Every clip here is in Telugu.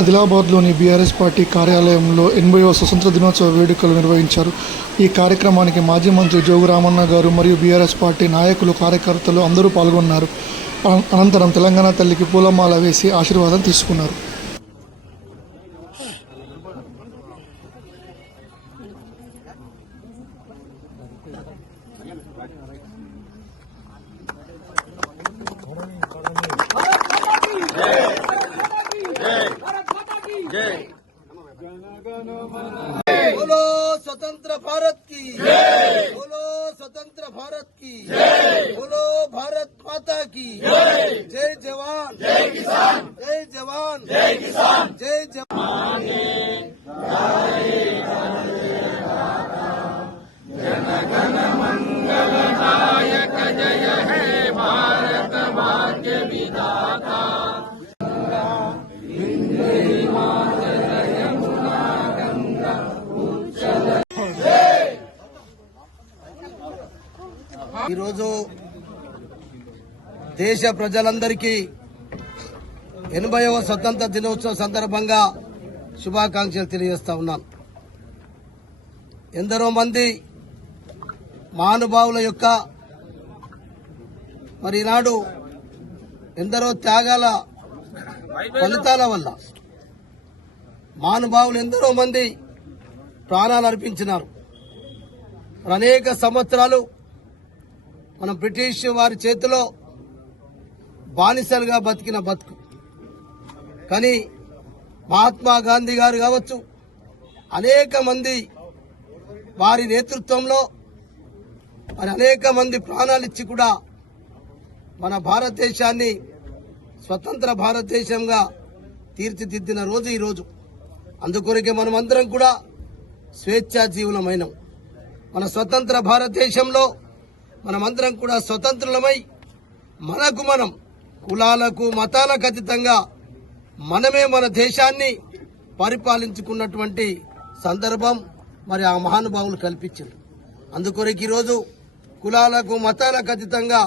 ఆదిలాబాద్లోని బీఆర్ఎస్ పార్టీ కార్యాలయంలో 80వ స్వతంత్ర దినోత్సవ వేడుకలు నిర్వహించారు. ఈ కార్యక్రమానికి మాజీ మంత్రి జోగు రామన్న గారు మరియు బీఆర్ఎస్ పార్టీ నాయకులు, కార్యకర్తలు అందరూ పాల్గొన్నారు. అనంతరం తెలంగాణ తల్లికి పూలమాల వేసి ఆశీర్వాదం తీసుకున్నారు. बोलो स्वतंत्र भारत की जय, बोलो स्वतंत्र भारत की जय, बोलो भारत माता की जय, जय जवान जय किसान, जय जवान जय किसान, जय जवान जन गण मंगल नायक जय हे भारत भाग्य विधाता। ఈరోజు దేశ ప్రజలందరికీ 80వ స్వతంత్ర దినోత్సవం సందర్భంగా శుభాకాంక్షలు తెలియజేస్తా ఉన్నాను. ఎందరో మంది మహానుభావుల యొక్క మరి ఈనాడు ఎందరో త్యాగాల ఫలితాల వల్ల మహానుభావులు ఎందరో మంది ప్రాణాలు అర్పించినారు. అనేక సంవత్సరాలు మనం బ్రిటిష్ వారి చేతిలో బానిసలుగా బతికిన బతుకు. కానీ మహాత్మా గాంధీ గారు కావచ్చు, అనేక మంది వారి నేతృత్వంలో మరి అనేక మంది ప్రాణాలు ఇచ్చి కూడా మన భారతదేశాన్ని స్వతంత్ర భారతదేశంగా తీర్చిదిద్దిన రోజు ఈరోజు. అందుకొరకే మనమందరం కూడా స్వేచ్ఛా జీవులమైనం. మన స్వతంత్ర భారతదేశంలో మనమందరం కూడా స్వతంత్రులమై మనకు మనం కులాలకు మతాలకు అతీతంగా మనమే మన దేశాన్ని పరిపాలించుకున్నటువంటి సందర్భం మరి ఆ మహానుభావులు కల్పించారు. అందుకొరకు ఈరోజు కులాలకు మతాలకు అతీతంగా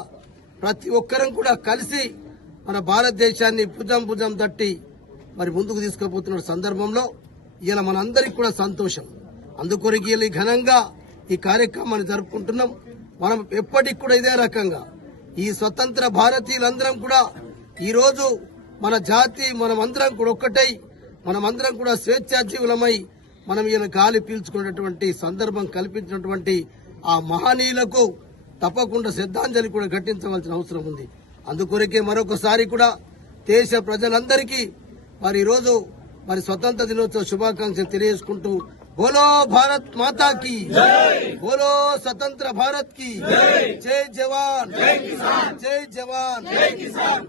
ప్రతి ఒక్కరం కూడా కలిసి మన భారతదేశాన్ని భుజం భుజం తట్టి మరి ముందుకు తీసుకుపోతున్న సందర్భంలో ఇలా మనందరికీ కూడా సంతోషం. అందుకొరకు ఇలా ఘనంగా ఈ కార్యక్రమాన్ని జరుపుకుంటున్నాం. మనం ఎప్పటికి కూడా ఇదే రకంగా ఈ స్వతంత్ర భారతీయులందరం కూడా ఈరోజు మన జాతి మనమందరం కూడా ఒక్కటై మనమందరం కూడా స్వేచ్ఛాజీవులమై మనం ఇలా గాలి పీల్చుకునేటువంటి సందర్భం కల్పించినటువంటి ఆ మహనీయులకు తప్పకుండా శ్రద్ధాంజలి కూడా ఘటించవలసిన అవసరం ఉంది. అందుకొరకే మరొకసారి కూడా దేశ ప్రజలందరికీ మరి ఈరోజు మరి స్వతంత్ర దినోత్సవ శుభాకాంక్షలు తెలియజేసుకుంటూ बोलो भारत माता की जय, बोलो स्वतंत्र भारत की जय, जय जवान जय किसान, जय जवान जय किसान।